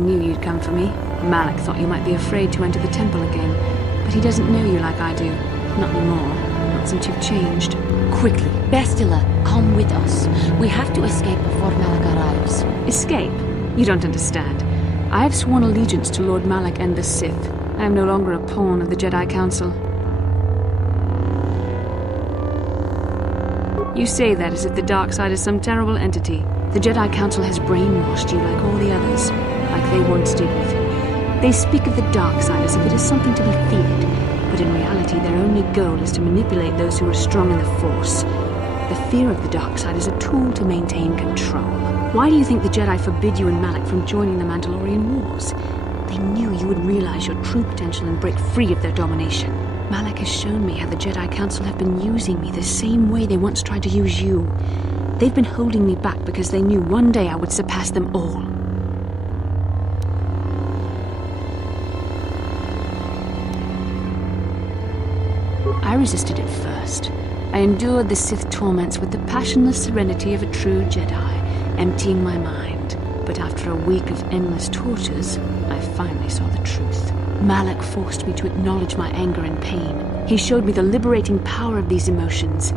knew you'd come for me. Malak thought you might be afraid to enter the temple again, but he doesn't know you like I do. Not anymore. Not since you've changed. Quickly, Bastila, come with us. We have to escape before Malak arrives. Escape? You don't understand. I have sworn allegiance to Lord Malak and the Sith. I am no longer a pawn of the Jedi Council. You say that as if the dark side is some terrible entity. The Jedi Council has brainwashed you like all the others, like they once did with you. They speak of the dark side as if it is something to be feared, but in reality their only goal is to manipulate those who are strong in the Force. The fear of the dark side is a tool to maintain control. Why do you think the Jedi forbid you and Malak from joining the Mandalorian Wars? They knew you would realize your true potential and break free of their domination. Malak has shown me how the Jedi Council have been using me the same way they once tried to use you. They've been holding me back because they knew one day I would surpass them all. I resisted at first. I endured the Sith torments with the passionless serenity of a true Jedi, emptying my mind. But after a week of endless tortures, I finally saw the truth. Malak forced me to acknowledge my anger and pain. He showed me the liberating power of these emotions.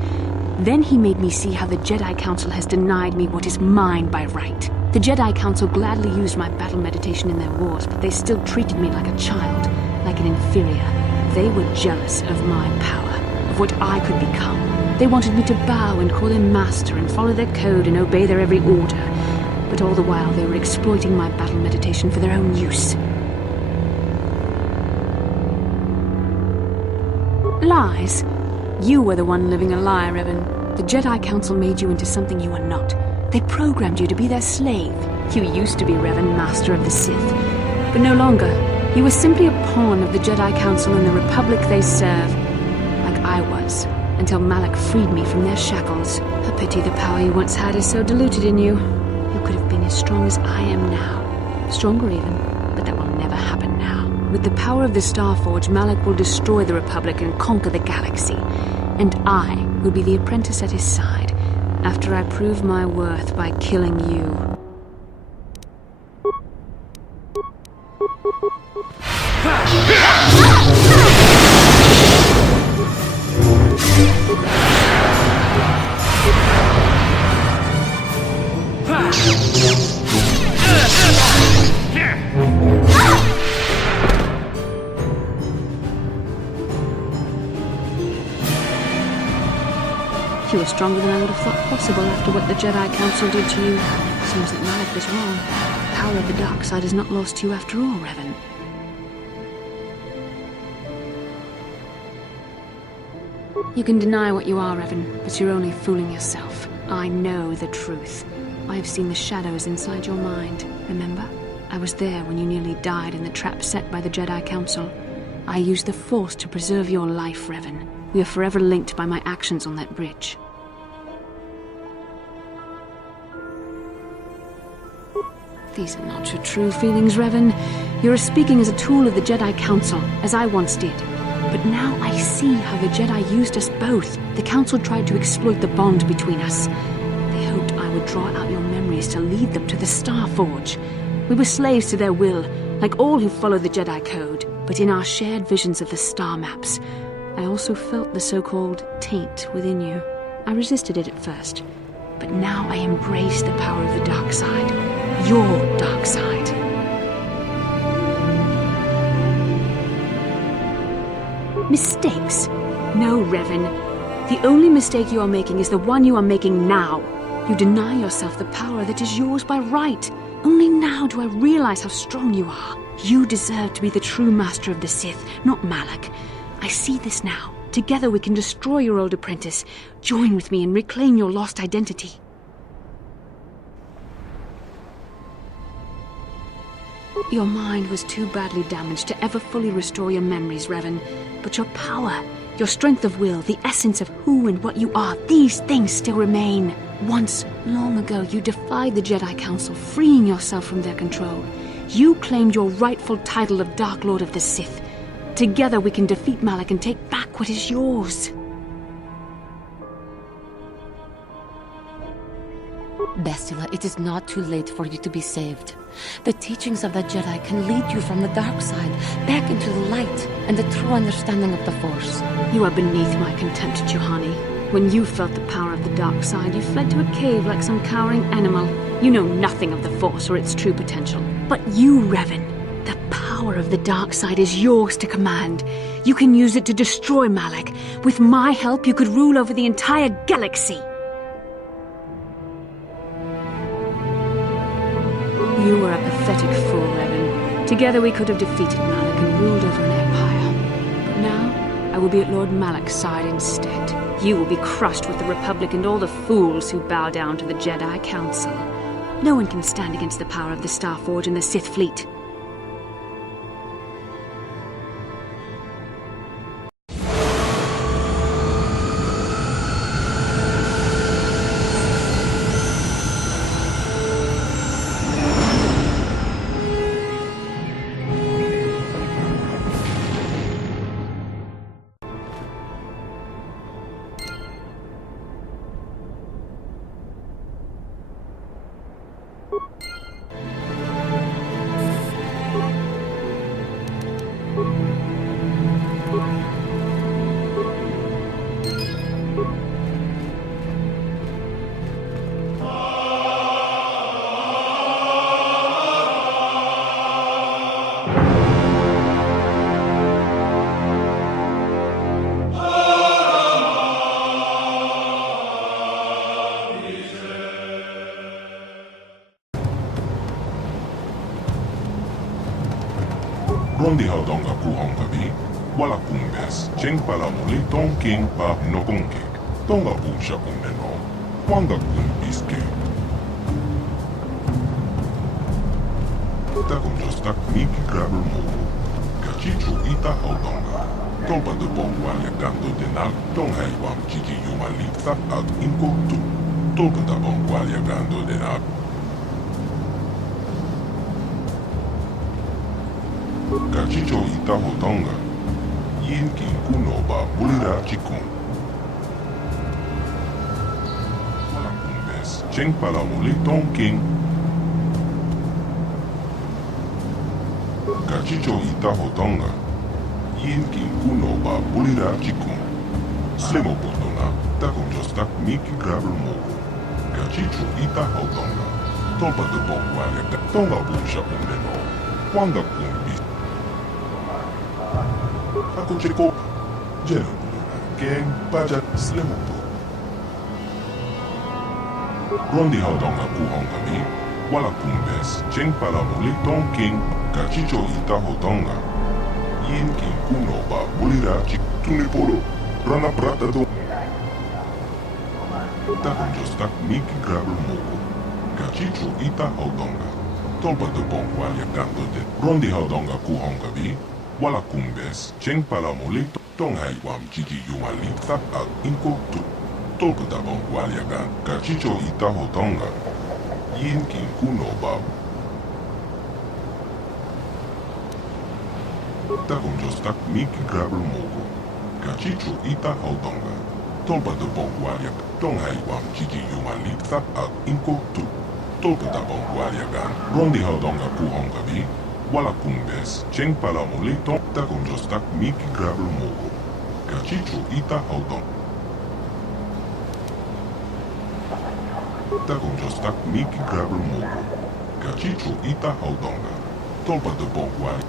Then he made me see how the Jedi Council has denied me what is mine by right. The Jedi Council gladly used my battle meditation in their wars, but they still treated me like a child, like an inferior. They were jealous of my power, of what I could become. They wanted me to bow and call them master and follow their code and obey their every order. But all the while they were exploiting my battle meditation for their own use. Lies? You were the one living a lie, Revan. The Jedi Council made you into something you are not. They programmed you to be their slave. You used to be Revan, Master of the Sith, but no longer. You were simply a pawn of the Jedi Council and the Republic they serve, like I was, until Malak freed me from their shackles. A pity the power you once had is so diluted in you. You could have been as strong as I am now. Stronger even, but that will never happen now. With the power of the Starforge, Malak will destroy the Republic and conquer the galaxy. And I will be the apprentice at his side, after I prove my worth by killing you. You were stronger than I would have thought possible after what the Jedi Council did to you. Seems that Malak was wrong. The power of the dark side is not lost to you after all, Revan. You can deny what you are, Revan, but you're only fooling yourself. I know the truth. I have seen the shadows inside your mind, remember? I was there when you nearly died in the trap set by the Jedi Council. I used the Force to preserve your life, Revan. We are forever linked by my actions on that bridge. These are not your true feelings, Revan. You're speaking as a tool of the Jedi Council, as I once did. But now I see how the Jedi used us both. The Council tried to exploit the bond between us. They hoped I would draw out your memories to lead them to the Starforge. We were slaves to their will, like all who follow the Jedi Code. But in our shared visions of the star maps, I also felt the so-called taint within you. I resisted it at first, but now I embrace the power of the dark side. Your dark side. Mistakes? No, Revan. The only mistake you are making is the one you are making now. You deny yourself the power that is yours by right. Only now do I realize how strong you are. You deserve to be the true master of the Sith, not Malak. I see this now. Together we can destroy your old apprentice. Join with me and reclaim your lost identity. Your mind was too badly damaged to ever fully restore your memories, Revan. But your power, your strength of will, the essence of who and what you are, these things still remain. Once, long ago, you defied the Jedi Council, freeing yourself from their control. You claimed your rightful title of Dark Lord of the Sith. Together we can defeat Malak and take back what is yours. Bastila it is not too late for you to be saved. The teachings of the Jedi can lead you from the dark side back into the light and the true understanding of the Force. You are beneath my contempt, Juhani. When you felt the power of the dark side, you fled to a cave like some cowering animal. You know nothing of the Force or its true potential. But you, Revan, the power of the dark side is yours to command. You can use it to destroy Malak. With my help, you could rule over the entire galaxy. You were a pathetic fool, Revan. Together we could have defeated Malak and ruled over an empire. But now, I will be at Lord Malak's side instead. You will be crushed with the Republic and all the fools who bow down to the Jedi Council. No one can stand against the power of the Starforge and the Sith fleet. Rondi haudonga puhongavi, wala kumbes, cheng palamuli tong king pa nokongkik, tonga pusha kunneno, wanga kun biske. Takon jostak miki grabel mogo, kachichu ita haudonga, tolpa de bongwal gando denal, tong haiwam chichi yumalita ag inkotu, tolpa da bongwal gando denal. Kachicho ita hodonga, yin kin kuno ba bulira chikun. Wala kumbes, cheng palamuli tong king. Kachicho ita hodonga, yin kin kuno ba bulira chikun. Slemo putona, takon jostak miki grabel mogo. Kachicho ita hodonga, tolpa de bongwalya tonga pusha kunneno, wanga kumbi. Ako chiko, jeno geng pajat slemopo. Rondi haudonga puhongami, wala kumbes, cheng palamuli tong king, kachicho ita hodonga. Yin king kuno ba bulira chik tunipolo, rana prata do. Takon jostak miki grabel mogo, kachicho ita hodonga. Tolpa de bongwalya gando de. Rondi haudonga puhongami, wala kumbes, cheng palamuli tong haiwam chichi yumalita ag inkotu. Tolpa da bongwalya gan, kachicho ita hodonga. Yin kin kuno ba. Takon jostak miki grabel mogo. Kachicho ita hodonga. Tolpa de bongwalya tong haiwam chichi yumalita ag inkotu. Tolpa da bongwalya gan, rondi haudonga puhongavi. Wala kumbes, cheng palamuli tong takon jostak miki grabel mogo. Kachicho ita haudong. Takon jostak miki grabel mogo. Kachicho ita haudonga. Tolpa de bongwali.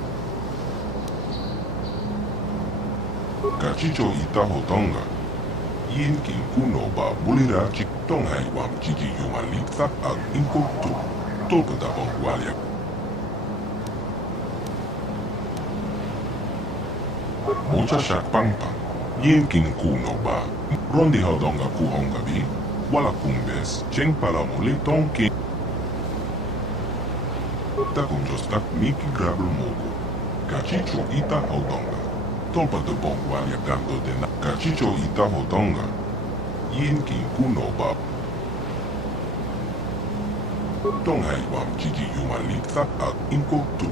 Kachicho ita haudonga. Yin kin kuno ba bulira chik tong haiwam chichi yumalita ag inkotu. Tolpa da bongwali. Mocha shak pangpang, yin kin kuno ba, rondi haudonga puhongavi, wala kumbes, cheng palamuli tong king. Takon jostak miki grabel mogo, kachicho ita haudonga. Tolpa de bongwalya gando dena, kachicho ita haudonga. Yin kin kuno ba. Tong haiwam chichi yumalita ag inkotu.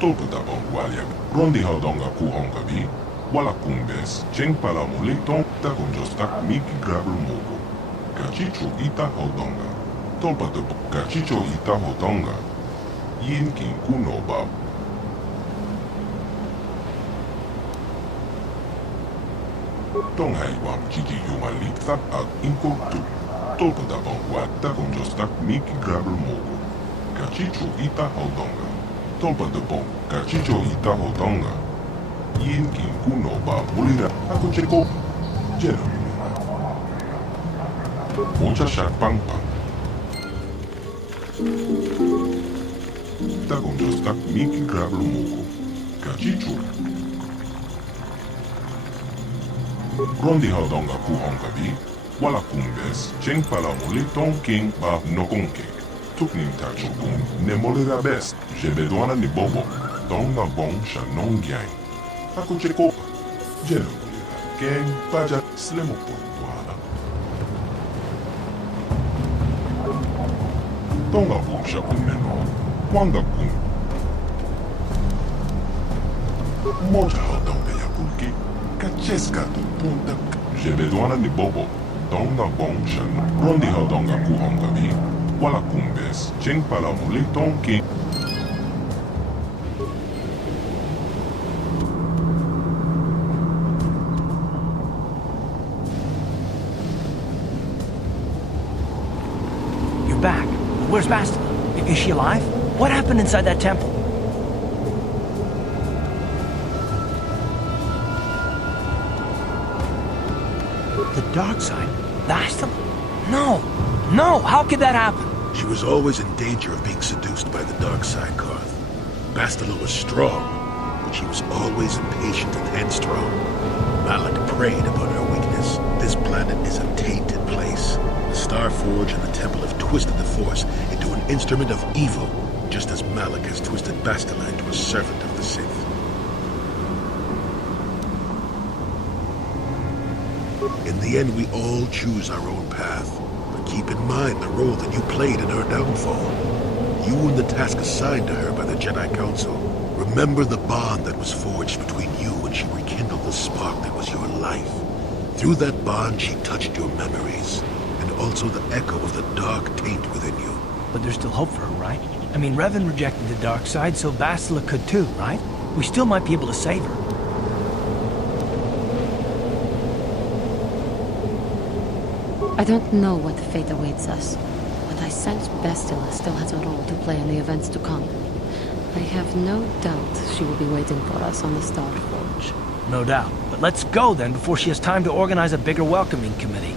Tolpa da bongwalya, rondi haudonga puhongavi, wala kumbes, cheng palamuli tong takon jostak miki grabel mogo. Kachicho ita haudonga. Tolpa de Cachicho Itaho Tonga. Yin King Kuno Bab. Tonghai Wam Chichi Yumalitha Ak Inko Tu. Tolpa da Bongwata Conjostak Miki Grabel Mogo. Cachicho Itaho Tonga. Tolpa de Bong Cachicho Itaho Tonga. Yin King Kuno Bab Bulira Akucheko. Jeno. Mocha Shak Pang Pang. Tagonjostak Miki Grabel Mogo. Cachicho. Rondi Haudonga Kuhongabi. Wala Kumbes. Cheng Pala Mole Tong King Bab Nokonke. Tuknim Tachokun. Nemolera Best. Jebedwana ni Bobo. Tonga Bong Shanong Yang. Akucheko. Jeno. Gang Paja Slemopo. Tonga Bong Shakuneno. Wanga Kun. Moja Haudonga Yakulki. Kacheska tu punta. Jebedwana ni Bobo. Tonga Bong Shan. Rondi Haudonga Kuhongabi. Wala Kumbes. Cheng Pala Mole Tong King. You're back. Where's Bastila? Is she alive? What happened inside that temple? The dark side? Bastila? No! No! How could that happen? She was always in danger of being seduced by the dark side, Karth. Bastila was strong, but she was always impatient and headstrong. Malak preyed upon her weakness. This planet is a tainted place. The Star Forge and the Temple have twisted the Force into an instrument of evil, just as Malak has twisted Bastila into a servant of the Sith. In the end, we all choose our own path. But keep in mind the role that you played in her downfall. You were the task assigned to her by the Jedi Council. Remember the bond that was forged between you when she rekindled the spark that was your life. Through that bond, she touched your memories, and also the echo of the dark taint within you. But there's still hope for her, right? I mean, Revan rejected the dark side, so Bastila could too, right? We still might be able to save her. I don't know what fate awaits us, but I sense Bastila still has a role to play in the events to come. I have no doubt she will be waiting for us on the Star Forge. No doubt. But let's go then before she has time to organize a bigger welcoming committee.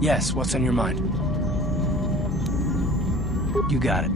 Yes, what's on your mind? You got it.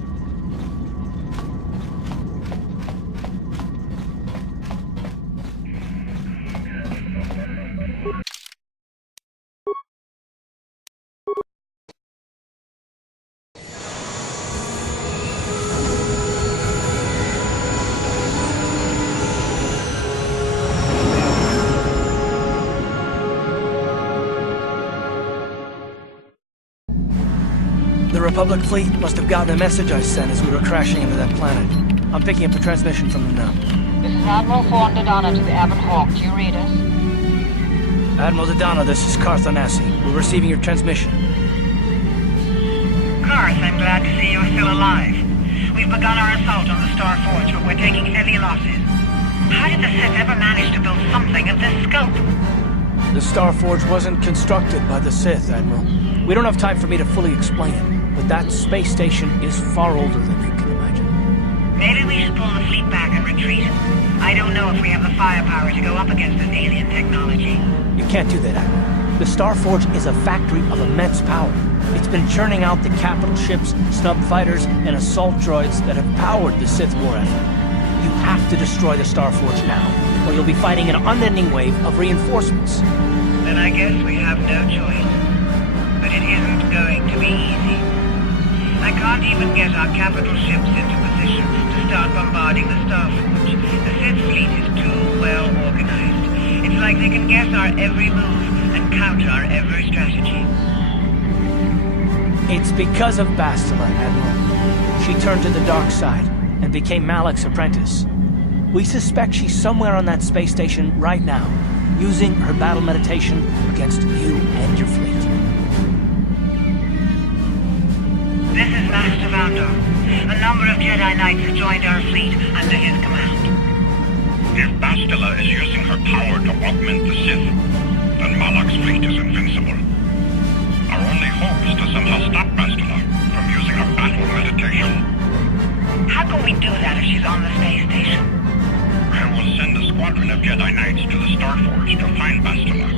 The Republic fleet must have gotten a message I sent as we were crashing into that planet. I'm picking up the transmission from them now. This is Admiral Thorn Dodonna to the Avon Hawk. Do you read us? Admiral Dodonna, this is Karth Onasi. We're receiving your transmission. Karth, I'm glad to see you're still alive. We've begun our assault on the Star Forge, but we're taking heavy losses. How did the Sith ever manage to build something of this scope? The Star Forge wasn't constructed by the Sith, Admiral. We don't have time for me to fully explain it, but that space station is far older than you can imagine. Maybe we should pull the fleet back and retreat. I don't know if we have the firepower to go up against this alien technology. You can't do that, Admiral. The Star Forge is a factory of immense power. It's been churning out the capital ships, snub fighters, and assault droids that have powered the Sith war effort. You have to destroy the Star Forge now, or you'll be fighting an unending wave of reinforcements. Then I guess we have no choice. But it isn't going to be easy. I can't even get our capital ships into position to start bombarding the Star Forge. Forge. The Sith fleet is too well organized. It's like they can guess our every move and counter our every strategy. It's because of Bastila, Admiral. She turned to the dark side and became Malak's apprentice. We suspect she's somewhere on that space station right now, using her battle meditation against you and your fleet. This is Master Vandor. A number of Jedi Knights have joined our fleet under his command. If Bastila is using her power to augment the Sith, then Malak's fleet is invincible. Our only hope is to somehow stop Bastila from using her battle meditation. How can we do that if she's on the space station? I will send a squadron of Jedi Knights to the Star Forge to find Bastila.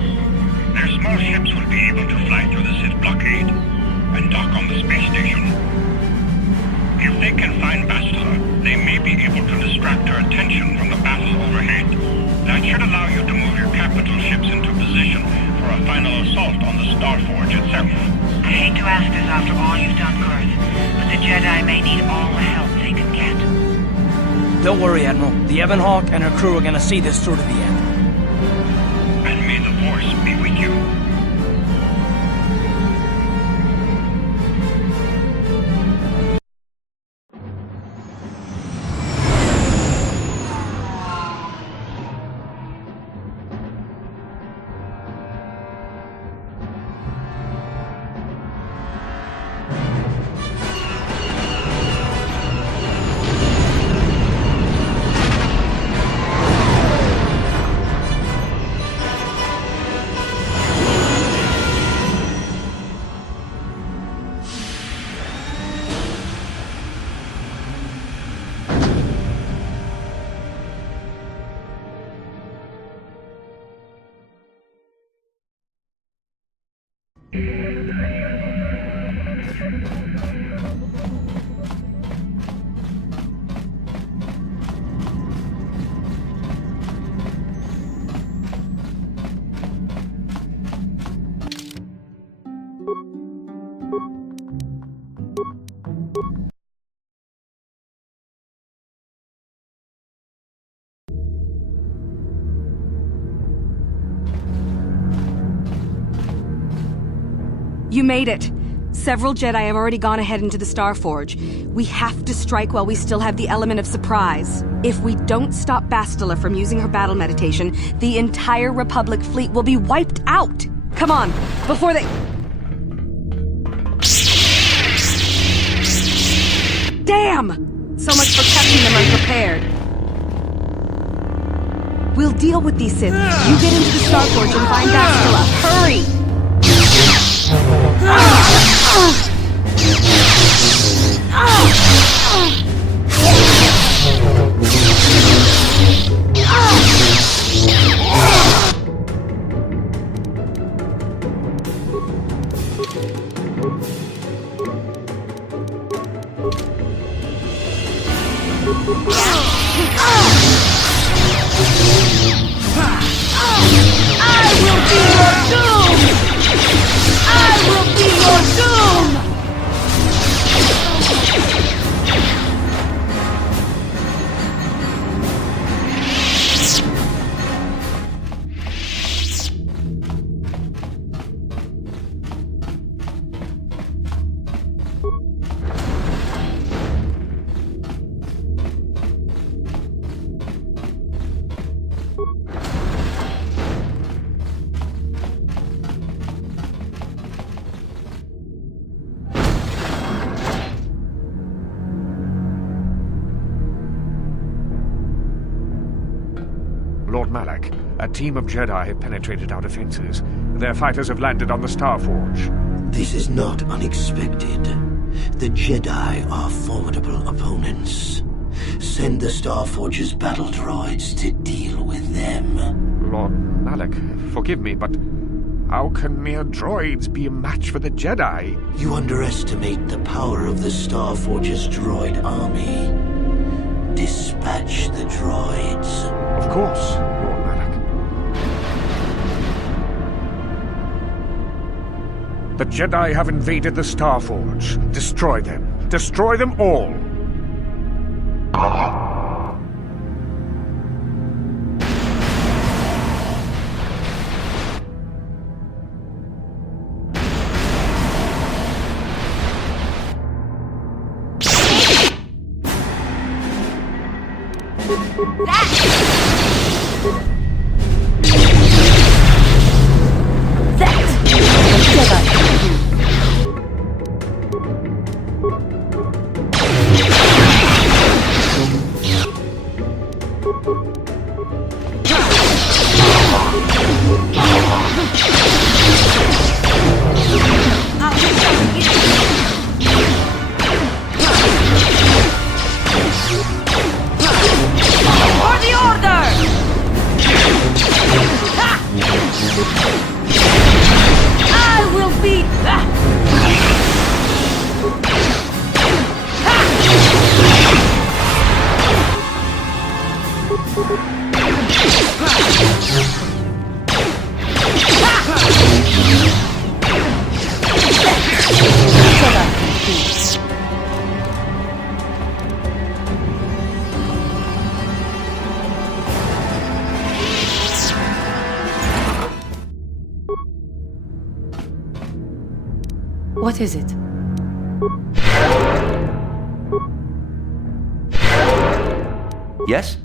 Their small ships will be able to fly through the Sith blockade and dock on the space station. If they can find Bastila, they may be able to distract her attention from the battle overhead. That should allow you to move your capital ships into position for a final assault on the Star Forge itself. I hate to ask this after all you've done, Kurth, but the Jedi may need all the help they can get. Don't worry, Admiral. The Ebon Hawk and her crew are gonna see this through to the end. And may the Force be with you. You made it. Several Jedi have already gone ahead into the Star Forge. We have to strike while we still have the element of surprise. If we don't stop Bastila from using her battle meditation, the entire Republic fleet will be wiped out. Come on, before they... Damn! So much for catching them unprepared. We'll deal with these Sith. You get into the Star Forge and find Bastila. Hurry! Lord Malak, a team of Jedi have penetrated our defenses. Their fighters have landed on the Star Forge. This is not unexpected. The Jedi are formidable opponents. Send the Star Forge's battle droids to deal with them. Lord Malak, forgive me, but how can mere droids be a match for the Jedi? You underestimate the power of the Star Forge's droid army. Dispatch the droids. Of course, Lord Malak. The Jedi have invaded the Star Forge. Destroy them. Destroy them all! What is it? Yes?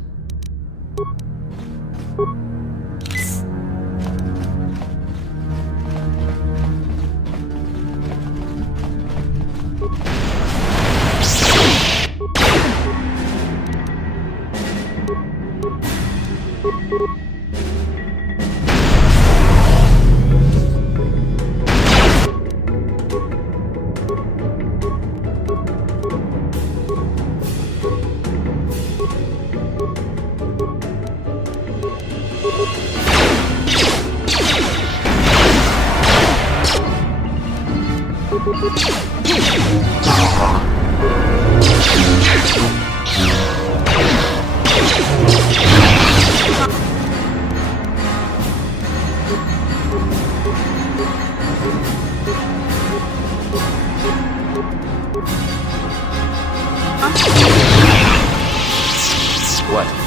What?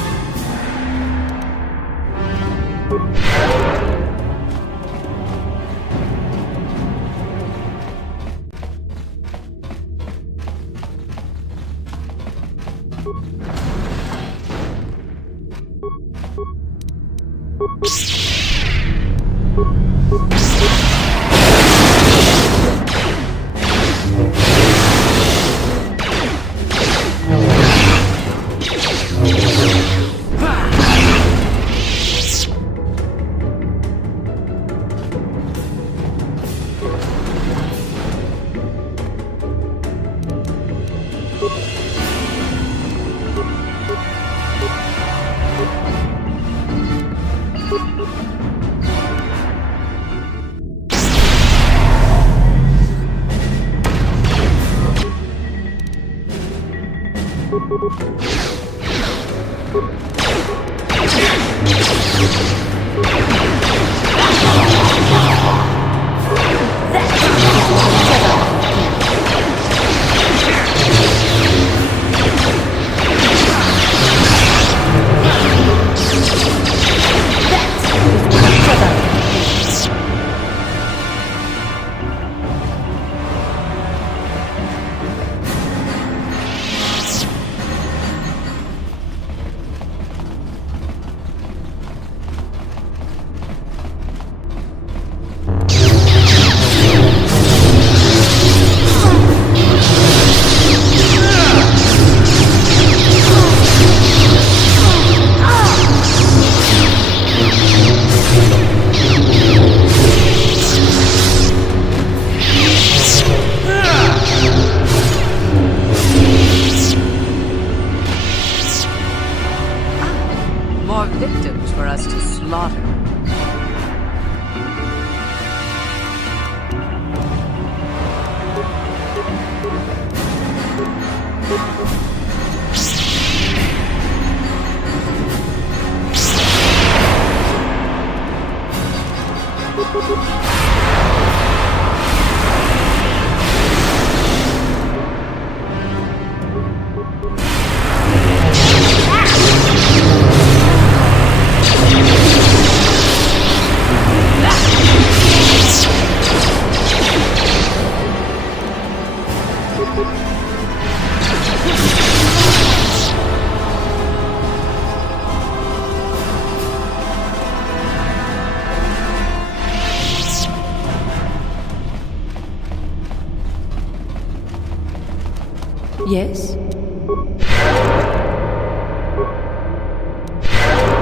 Yes?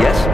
Yes?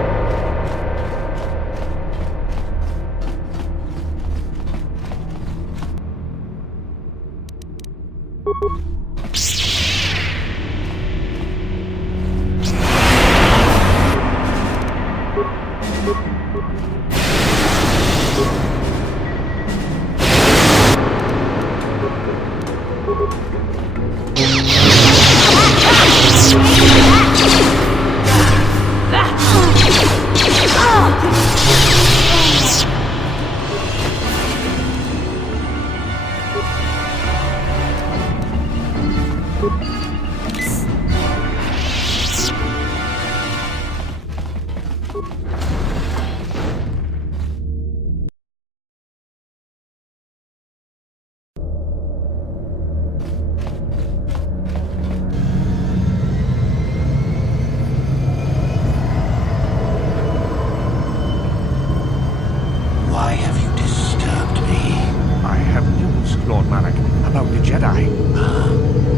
Why have you disturbed me? I have news, Lord Malak, about the Jedi.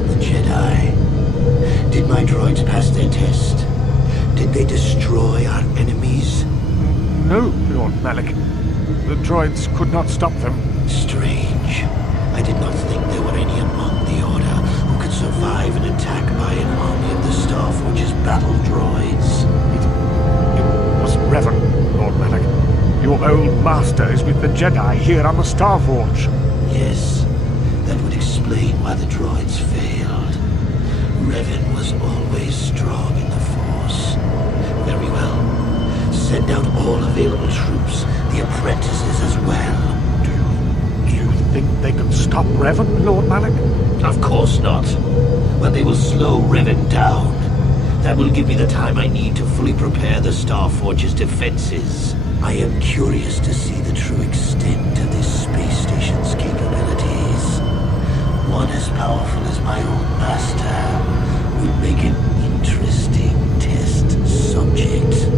The Jedi. Did my droids pass their test? Did they destroy our enemies? No, Lord Malak. The droids could not stop them. Strange. I did not think there were any among the Order who could survive an attack by an army of the Starforge's battle droids. It was Revan, Lord Malak. Your old master is with the Jedi here on the Starforge. Yes, that would explain why the droids failed. Revan was always strong in the Force. Very well. Send out all available troops, the apprentices as well. Do you think they can stop Revan, Lord Malak? Of course not. But they will slow Revan down. That will give me the time I need to fully prepare the Starforge's defenses. I am curious to see the true extent of this space station's capabilities. One as powerful as my old master would make an interesting test subject.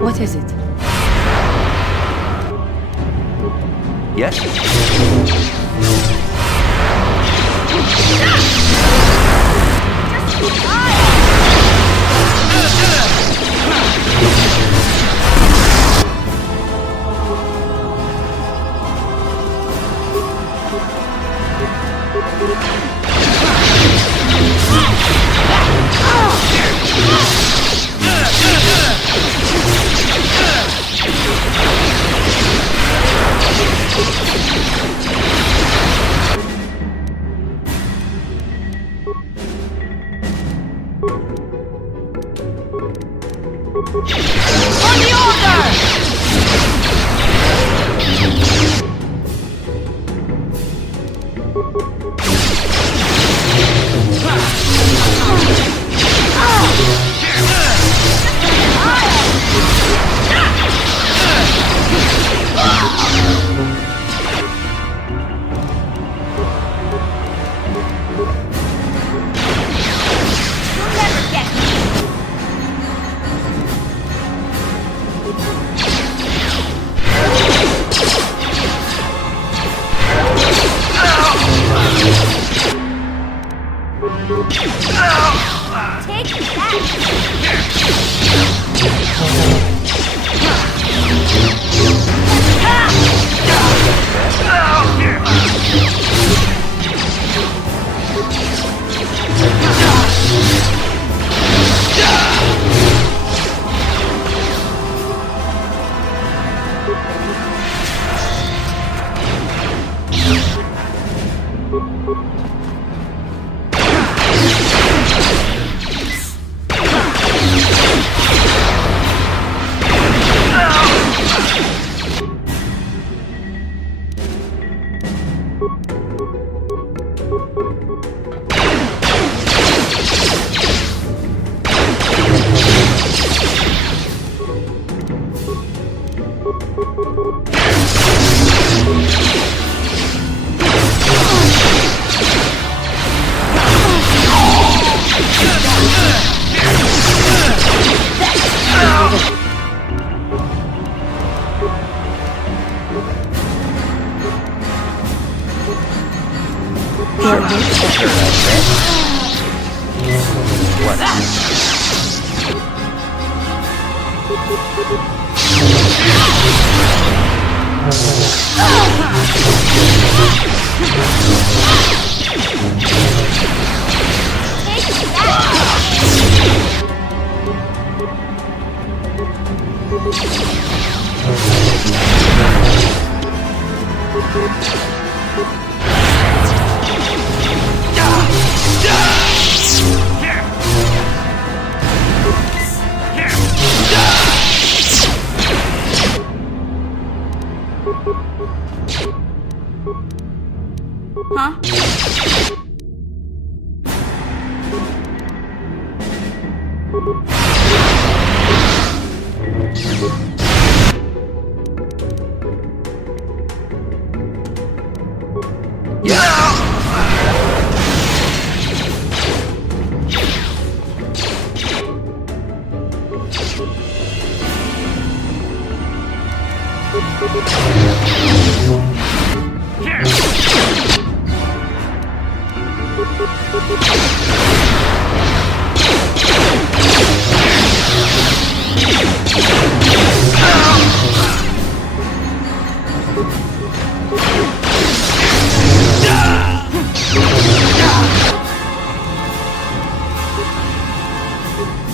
What is it? Yes?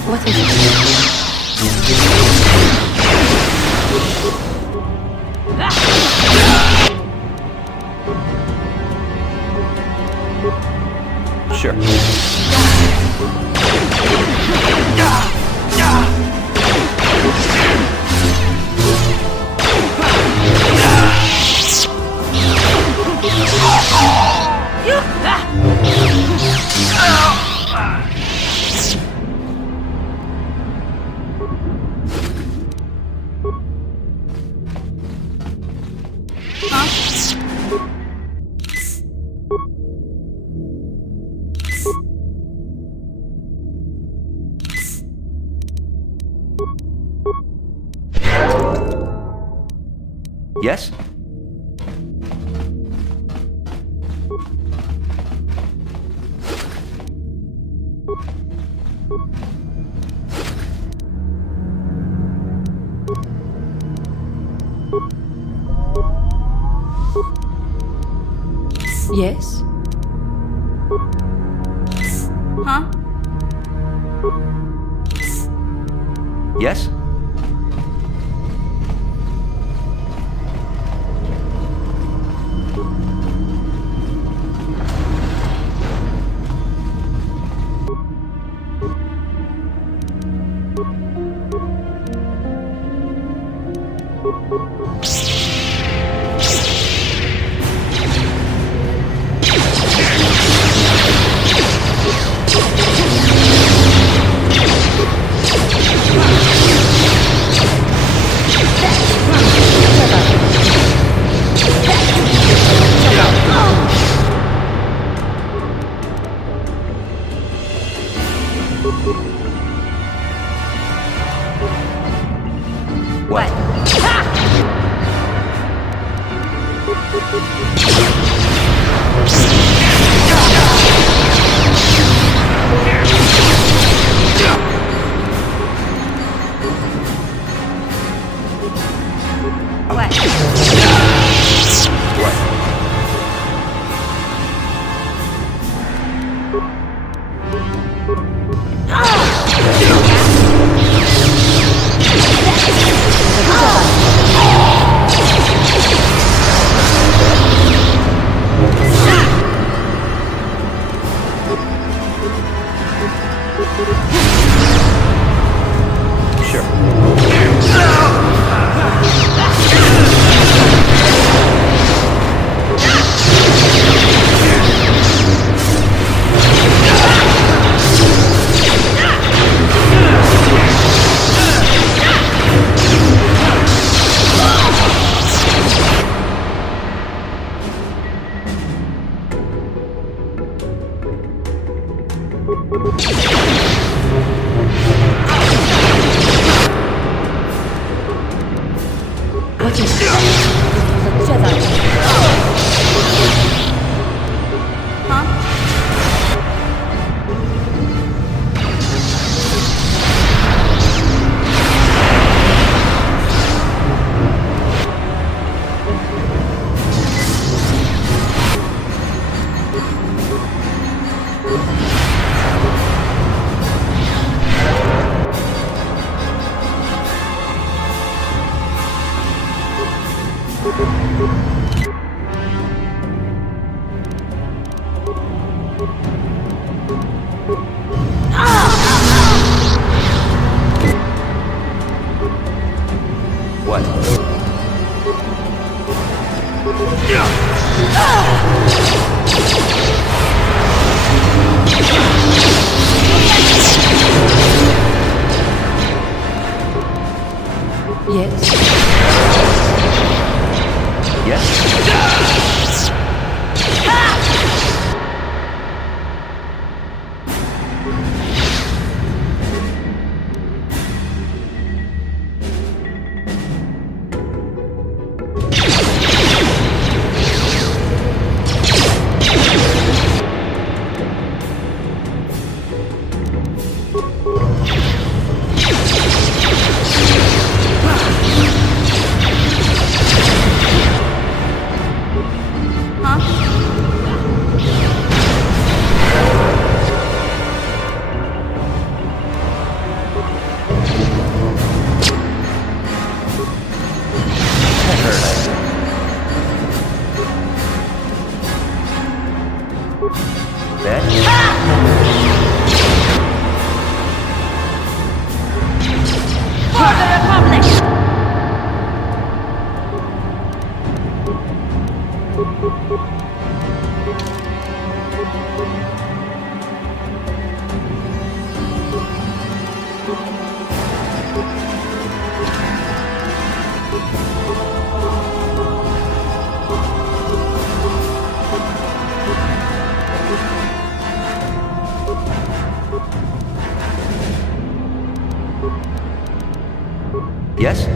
What is it? Sure. Yes? Yes? Huh? Yes? Yes?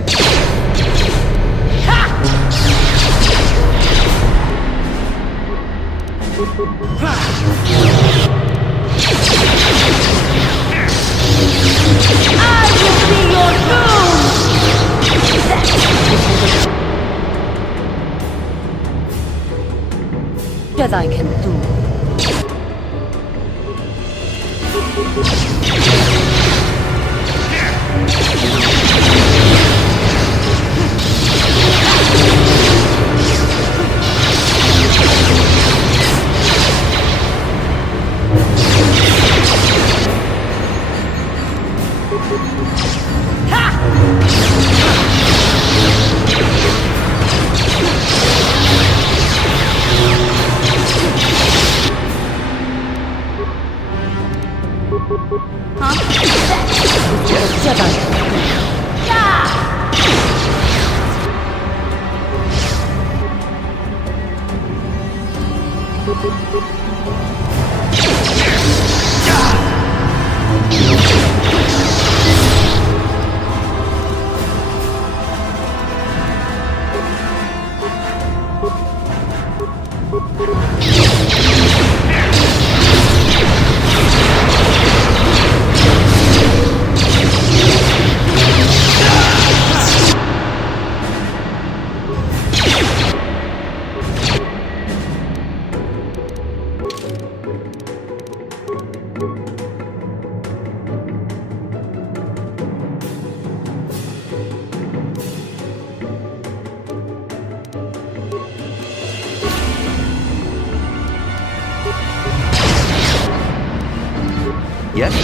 I will be your doom! Jedi can do. Yes?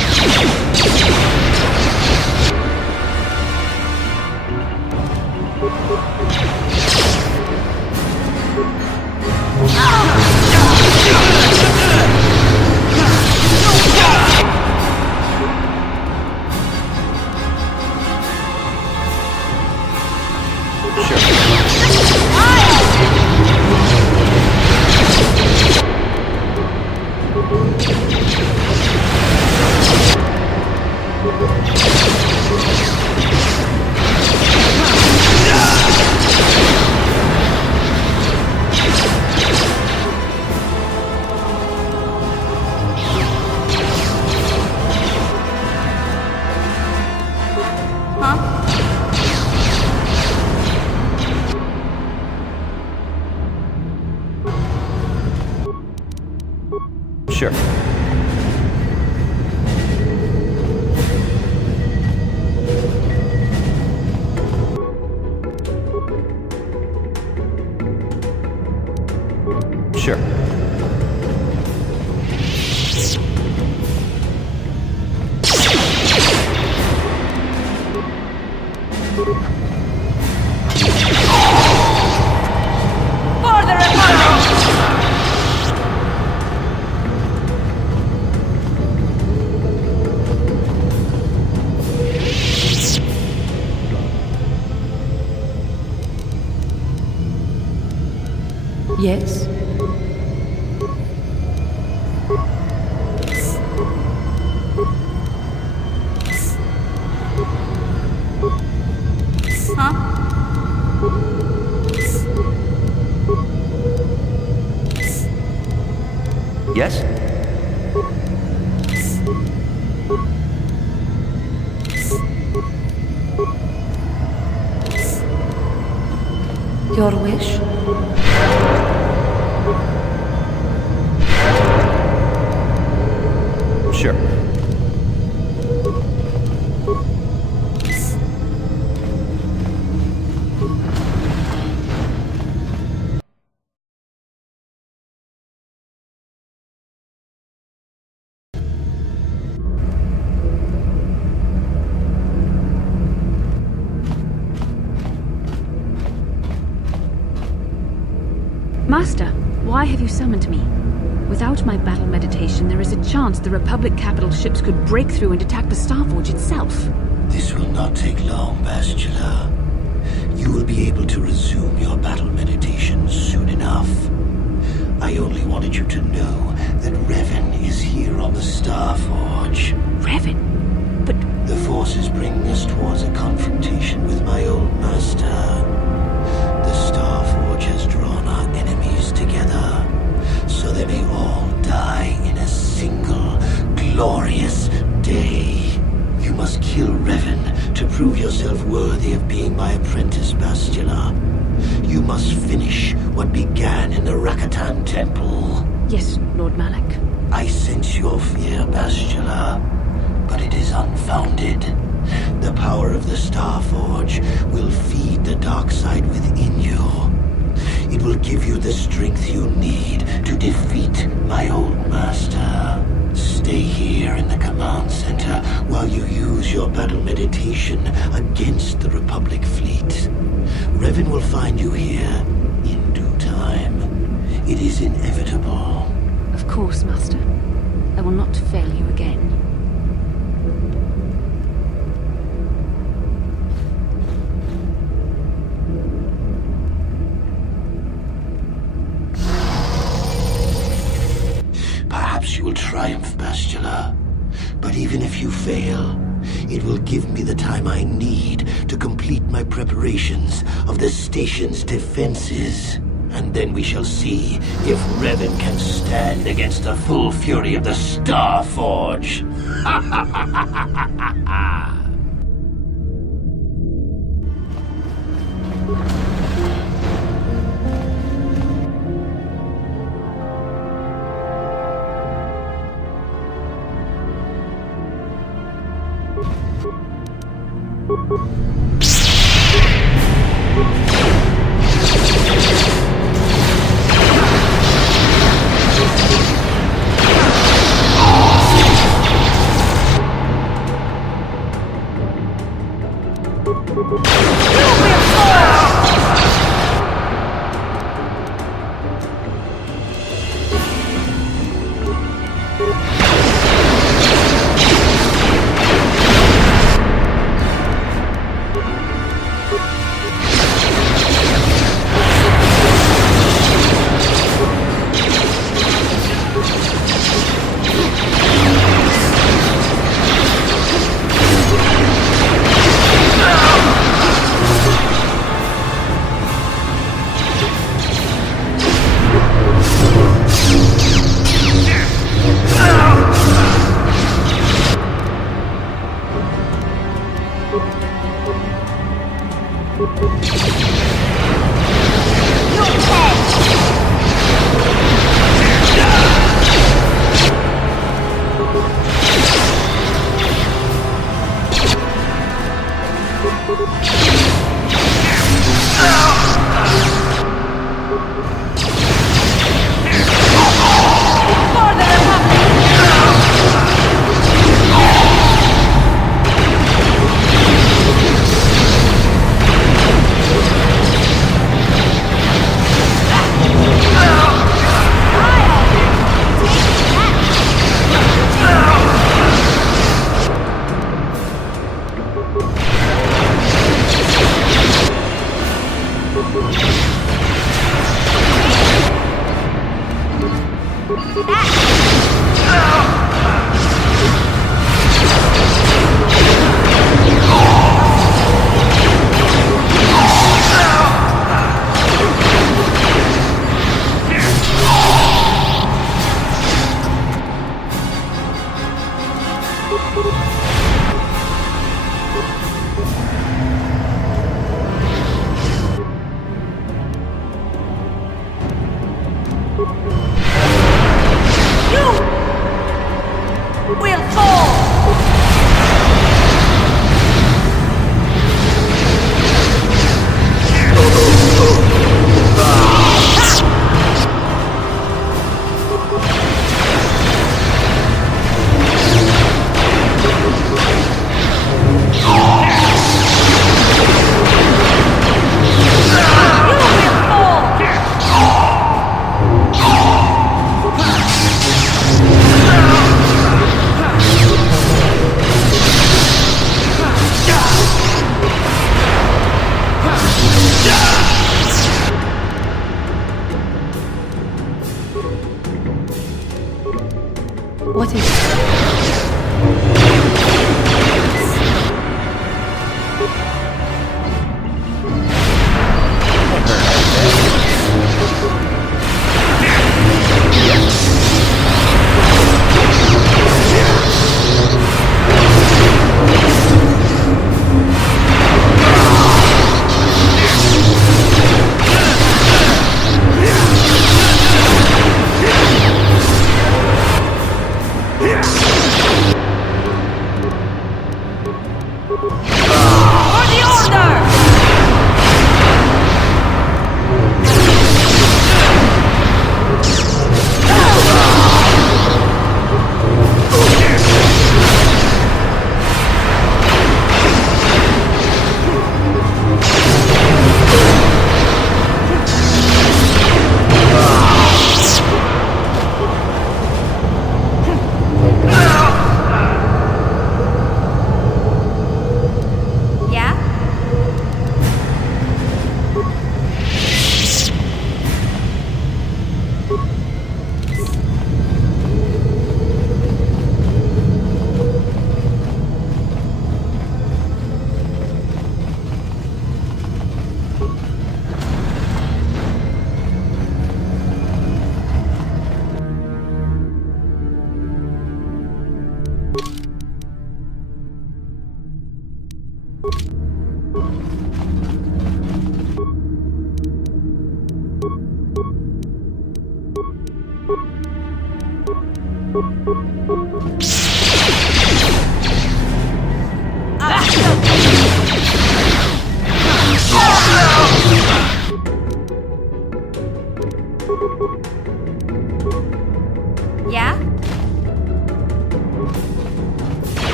Sure. Sure. Yes? Yes? Your wish? Sure. Master, why have you summoned me? Without my battle meditation, there is a chance the Republic capital ships could break through and attack the Starforge itself. This will not take long, Bastila. You will be able to resume your battle meditation soon enough. I only wanted you to know that Revan is here on the Starforge. Revan? But... The Force is bringing us towards a confrontation with my prove yourself worthy of being my apprentice, Bastila, you must finish what began in the Rakatan Temple. Yes, Lord Malak. I sense your fear, Bastila, but it is unfounded. The power of the Starforge will feed the dark side within you. It will give you the strength you need to defeat my old master. Stay here in the command center while you use your battle meditation against the Republic fleet. Revan will find you here in due time. It is inevitable. Of course, Master. I will not fail you again. Perhaps you will triumph, Bastila. But even if you fail, it will give me the time I need to complete my preparations of the station's defenses. And then we shall see if Revan can stand against the full fury of the Starforge. Ha ha ha ha ha ha!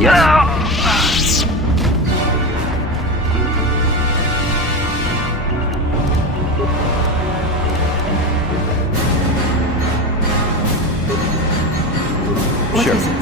Yeah? What sure. Is it?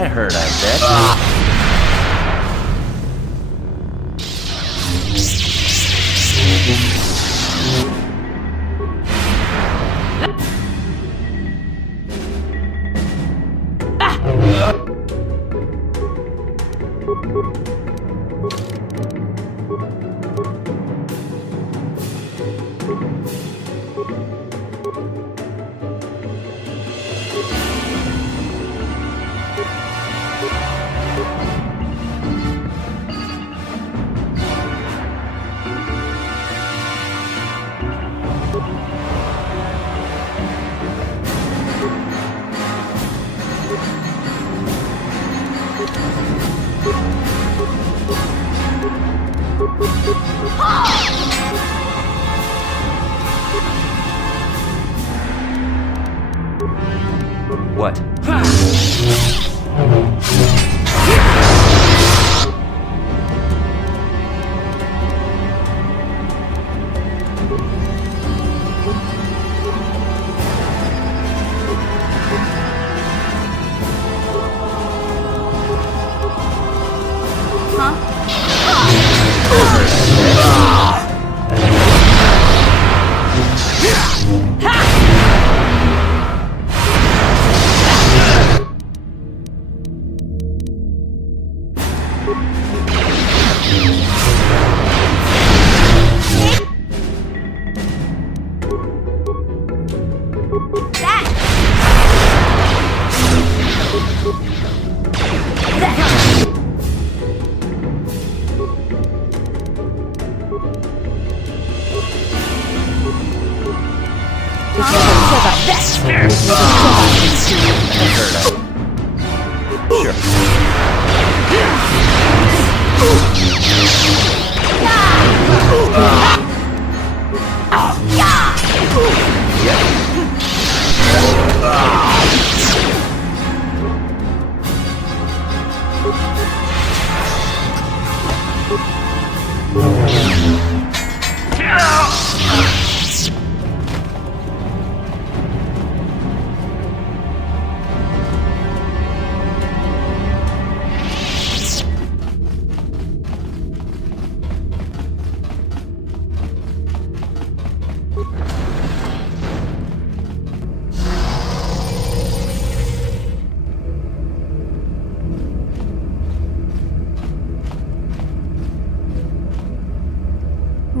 That hurt, I bet. What?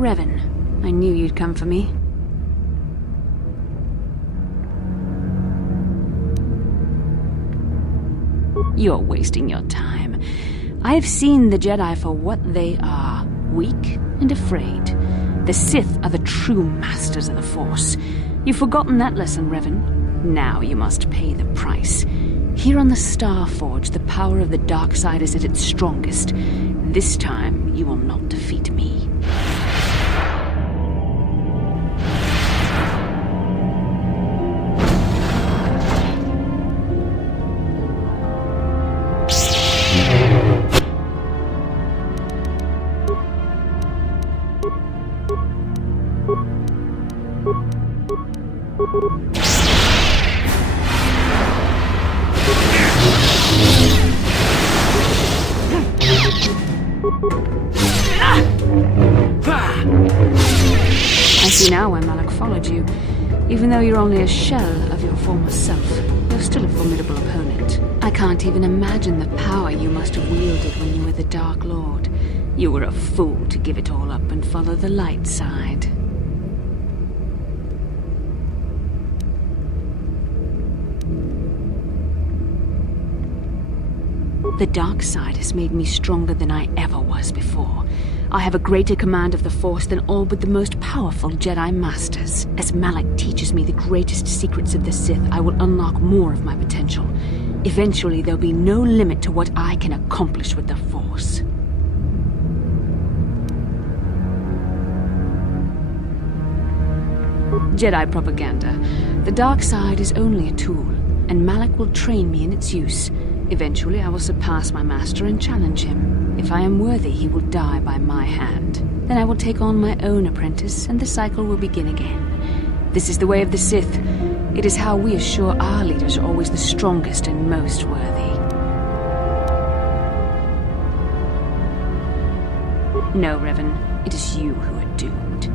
Revan, I knew you'd come for me. You're wasting your time. I've seen the Jedi for what they are, weak and afraid. The Sith are the true masters of the Force. You've forgotten that lesson, Revan. Now you must pay the price. Here on the Star Forge, the power of the dark side is at its strongest. This time, you will not defeat me. now why Malak followed you. Even though you're only a shell of your former self, you're still a formidable opponent. I can't even imagine the power you must have wielded when you were the Dark Lord. You were a fool to give it all up and follow the light side. The dark side has made me stronger than I ever was before. I have a greater command of the Force than all but the most powerful Jedi Masters. As Malak teaches me the greatest secrets of the Sith, I will unlock more of my potential. Eventually, there'll be no limit to what I can accomplish with the Force. Jedi propaganda. The dark side is only a tool, and Malak will train me in its use. Eventually, I will surpass my master and challenge him. If I am worthy, he will die by my hand. Then I will take on my own apprentice, and the cycle will begin again. This is the way of the Sith. It is how we assure our leaders are always the strongest and most worthy. No, Revan. It is you who are doomed.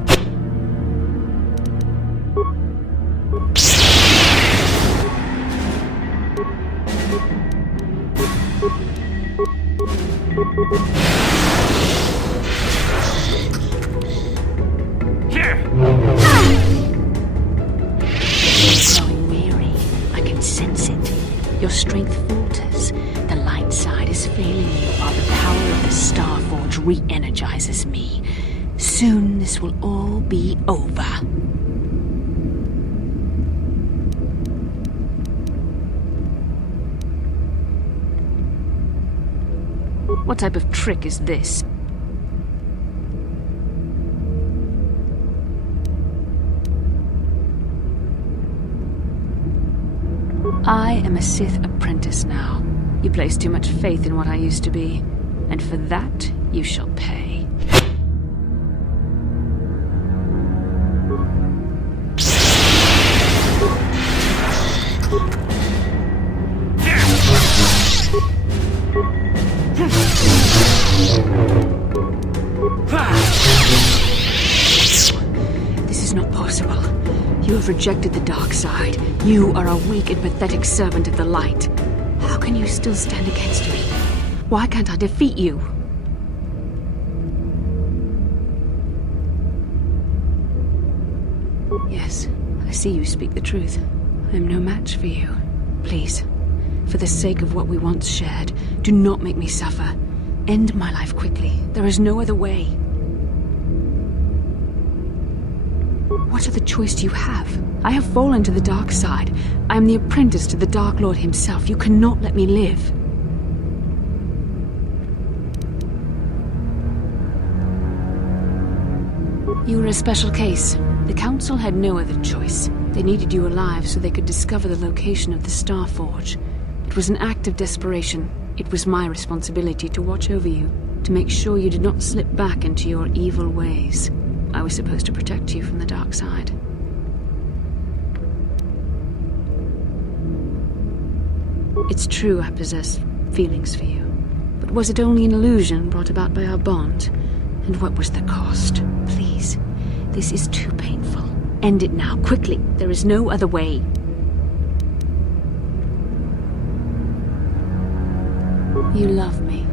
Growing weary. I can sense it. Your strength falters. The light side is failing you while the power of the Starforge re-energizes me. Soon this will all be over. What type of trick is this? I am a Sith apprentice now. You place too much faith in what I used to be, and for that you shall pay. This is not possible. You have rejected the dark side. You are a weak and pathetic servant of the light. How can you still stand against me? Why can't I defeat you? Yes, I see you speak the truth. I am no match for you. Please, for the sake of what we once shared, do not make me suffer. End my life quickly. There is no other way. What other choice do you have? I have fallen to the dark side. I am the apprentice to the Dark Lord himself. You cannot let me live. You were a special case. The Council had no other choice. They needed you alive so they could discover the location of the Starforge. It was an act of desperation. It was my responsibility to watch over you, to make sure you did not slip back into your evil ways. I was supposed to protect you from the dark side. It's true I possess feelings for you, but was it only an illusion brought about by our bond? And what was the cost? Please, this is too painful. End it now, quickly. There is no other way. You love me.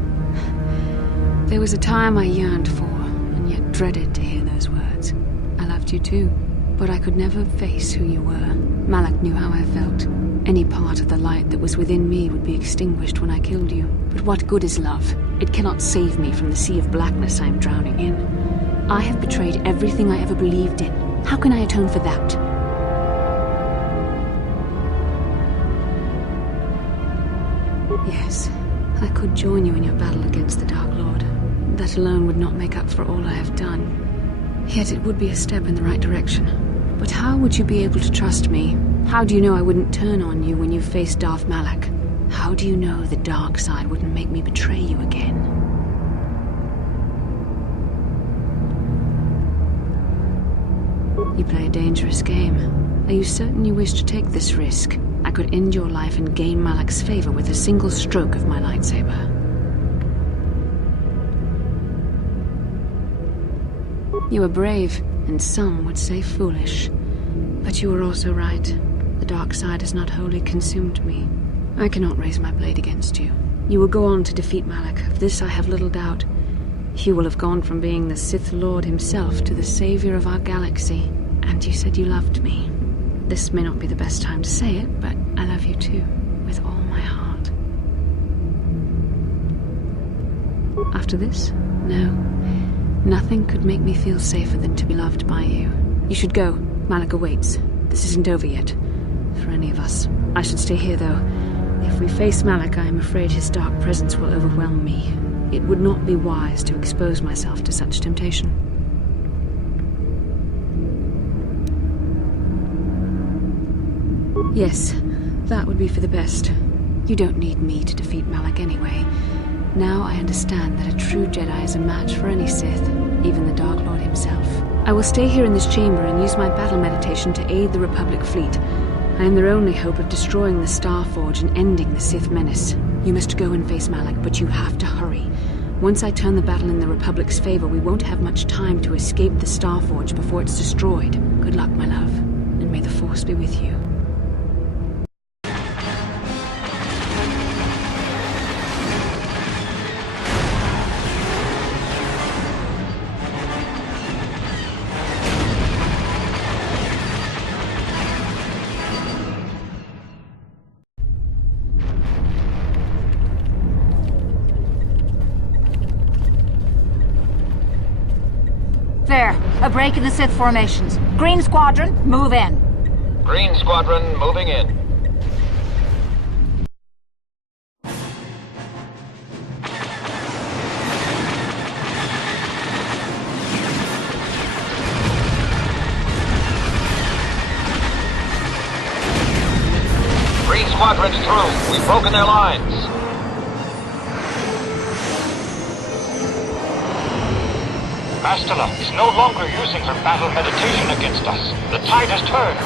There was a time I yearned for, and yet dreaded to hear those words. I loved you too, but I could never face who you were. Malak knew how I felt. Any part of the light that was within me would be extinguished when I killed you. But what good is love? It cannot save me from the sea of blackness I am drowning in. I have betrayed everything I ever believed in. How can I atone for that? Yes, I could join you in your battle against the Dark Lord. That alone would not make up for all I have done. Yet it would be a step in the right direction. But how would you be able to trust me? How do you know I wouldn't turn on you when you faced Darth Malak? How do you know the dark side wouldn't make me betray you again? You play a dangerous game. Are you certain you wish to take this risk? I could end your life and gain Malak's favor with a single stroke of my lightsaber. You are brave, and some would say foolish. But you were also right. The dark side has not wholly consumed me. I cannot raise my blade against you. You will go on to defeat Malak. Of this I have little doubt. You will have gone from being the Sith Lord himself to the savior of our galaxy. And you said you loved me. This may not be the best time to say it, but I love you too, with all my heart. After this? No. Nothing could make me feel safer than to be loved by you. You should go. Malak awaits. This isn't over yet. For any of us. I should stay here, though. If we face Malak, I am afraid his dark presence will overwhelm me. It would not be wise to expose myself to such temptation. Yes, that would be for the best. You don't need me to defeat Malak anyway. Now I understand that a true Jedi is a match for any Sith, even the Dark Lord himself. I will stay here in this chamber and use my battle meditation to aid the Republic fleet. I am their only hope of destroying the Star Forge and ending the Sith menace. You must go and face Malak, but you have to hurry. Once I turn the battle in the Republic's favor, we won't have much time to escape the Star Forge before it's destroyed. Good luck, my love, and may the Force be with you. There, a break in the Sith formations. Green Squadron, move in. Green Squadron, moving in. Green Squadron's through. We've broken their lines. Bastila is no longer using her battle meditation against us. The tide has turned.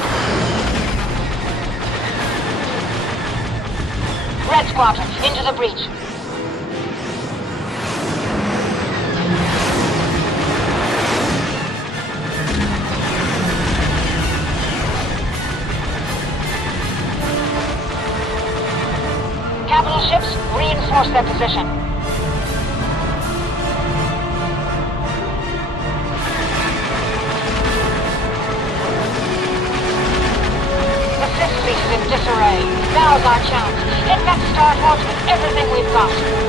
Red Squadron, into the breach. Capital ships, reinforce their position. In disarray. Now's our chance. Hit that Star Forge with everything we've got.